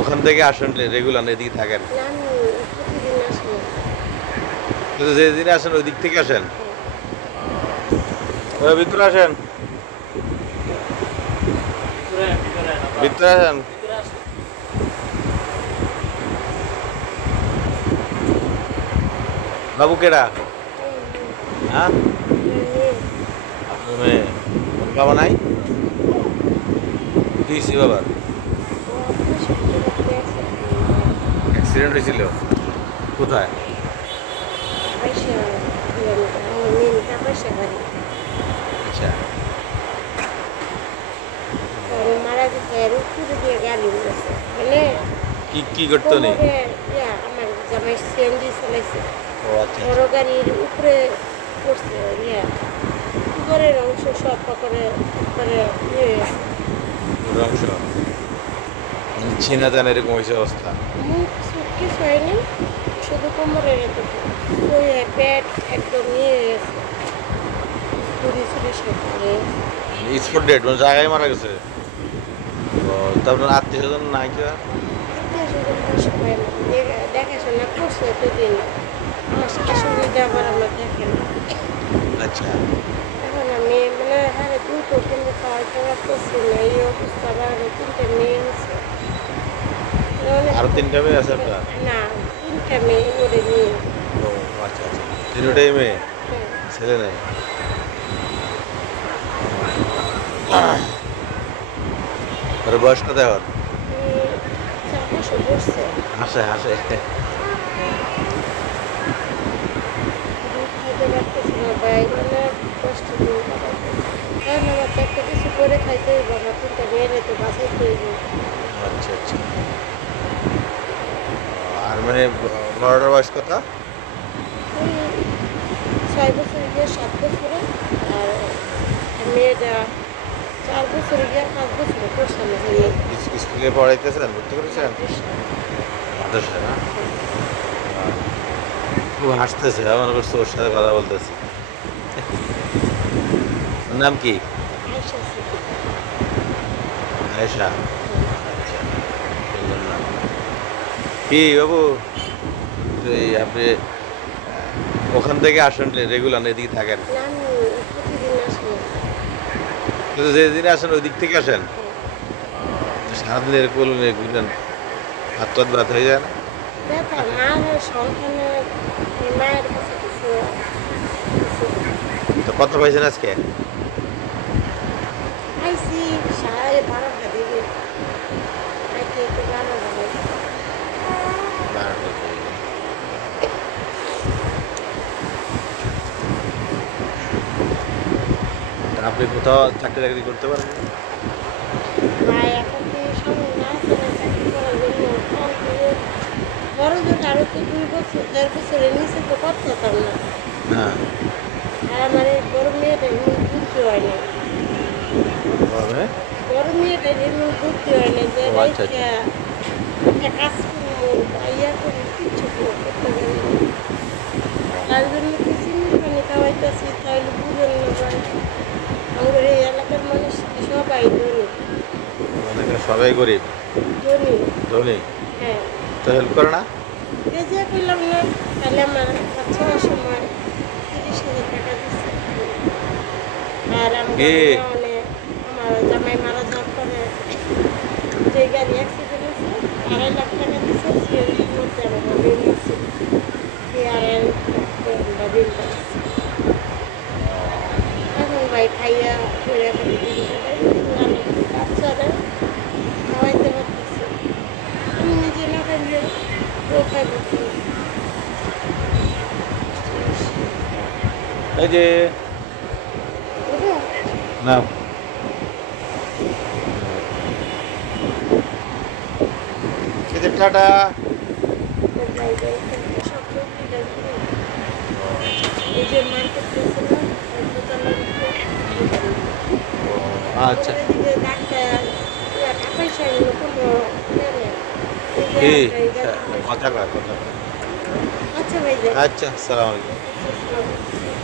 ওখান থেকে আসেন রেগুলার এদিকে থাকেন? না, আমি প্রতিদিন আসি না। কিন্তু যেদিন আসেন ওই দিক থেকে আসেন? ভিতরে আসেন, ভিতরে আসেন। বাবু কেডা? হ্যাঁ, আপনার মেয়ে। বাবা নাই? কি হয়েছে বাবার? অ্যাক্সিডেন্ট হয়েছিল? কোথায়? আচ্ছা, মারা গেছে আর উপরে দিয়ে গাড়ি উঠেছে মানে কি কি করতো নি? কোমরে আমার জামাই সিএনজি চালাইছে, ও আচ্ছা বড় গাড়ির উপরে পড়ছে, উপরের অংশ সব পকড়ে করে পুরো অংশ ছিনা জানা এরকম হয়েছে অবস্থা? মুখ সুখ কিছু হয়নি, শুধু কোমরের এতটুকু ওই পেট একদম গেছে, চুরি চুরি সব করে স্পট ডেট মানে জায়গায় মারা গেছে? ও, তারপর আত্মীয় স্বজন নাই কেউ? সবাই দেখাশোনা করছে এতদিন, আমার শাশুড়িটা আবার আমার দেখে না। আচ্ছা, এখন আমি মানে হ্যাঁ দুটো কিন্তু খাওয়া টাওয়া করছি না, এই অবস্থা আবার আরো 3টে মেয়ে হয়েছে। আরো 3টা মেয়ে আছে আপনার? না, 3টে মেয়ে ওরে নিয়ে। ও আচ্ছা আচ্ছা, 3টাই মেয়ে, হ্যাঁ, ছেলে নেই? ওর বয়স কত এখন? 4 বছর বসছে। হাসে হাসে। দুধ খাইতে পারতেছি না ভাই, মানে কষ্ট দিয়ে কাটাতে। কারণ আমার তো একটা কিছু করে খাইতে হইব, আমার 3টে মেয়েরে তো বাঁচাইতে হইব। আচ্ছা আচ্ছা, আর মানে বড়টার বয়স কত? ওই 6 বছর গিয়ে 7 বছরে, আর মেয়েটা 4 বছরে গিয়ে 5 বছরে পড়ছে না হয়ে। স্কুলে পড়াইতেছেন, ভর্তি করেছেন মাদ্রাসায় না? খুব হাসতেছে, আমার করছে ওর সাথে কথা বলতেছি। ওর নাম কি? আয়সা সিদ্দিকা। আয়েশা? আচ্ছা, সুন্দর নাম। কি বাবু, এই আপনি ওখান থেকে আসেন রেগুলার এদিকে থাকেন? না, আমি প্রতিদিন আসি না। কিন্তু যেদিন আসেন ওই দিক থেকে আসেন? সারাদিন এরকম ঘুরেন, হাত টাত ব্যথা হয়ে যায় না? ব্যথা মার সন্তানে মায়ের কাছে কিছু তো কত পাইছেন আজকে? খাইছি 12:30 দিকে, খাইতে একটু ভালো লাগে। 12টা করে। তা আপনি কোথাও চাকরি টাকরি করতে পারেন? ভাই এখন কি সময় না আছে না চাকরি করার জন্য, ফোন করে বড় জোর আরো তো 2 বছর 1.5 বছরের নিচে তো করতাম না। হ্যাঁ, আর আমার এই বড় মেয়েটা এমন বুদ্ধি হয় না, হবে। বড় মেয়েটা এমন বুদ্ধি হয় না যে ও আচ্ছা আচ্ছা, একটা কাজ করবো বা ইয়া করবো, কিচ্ছু করতে পারি না। তার জন্য কি চিনি পানি খাওয়াইতেছি, তাহলে বুঝেন না ভাই, আমাদের এই এলাকার মানুষ সবাই ধনী মানে সবাই গরিব, ধনী। ধনী, হ্যাঁ, তো হেল্প করে না? এই যে করলাম না, তাহলে আমার বাচ্চার সময় 30,000 টাকা দিচ্ছে। আর কি? আমার জামাই মারা যাওয়ার পরে যে গাড়ি অ্যাক্সিডেন্ট হয়েছে, 2.5 লাখ টাকা দিচ্ছে, সিএনজির মধ্যে আমার ঋণ আছে, 2.5 লাখ ঋণ আছে। এখন ভাই খাইয়া ঘুরে খালি দিন কাটাই, আমি বাচ্চারা খাওয়াইতে পারতেছি, আমি নিজে না খাইলে কেউ খাইব কি? এই যে বুঝলো? না, এই যে টাটা। তো ভাই ভাই সব লোক এই যে মার্কেট গেছে না, ওই দোতলার উপরে আচ্ছা, এদিকে ডাক্তার টাকা পয়সা এগুলো কোনো নেই। এই যে কি আমরা এই গাড়ি কথা কয়, কথা কয়। আচ্ছা ভাই যাই। আচ্ছা, আসসালামু আলাইকুম। আচ্ছা, আসসালামু আলাইকুম।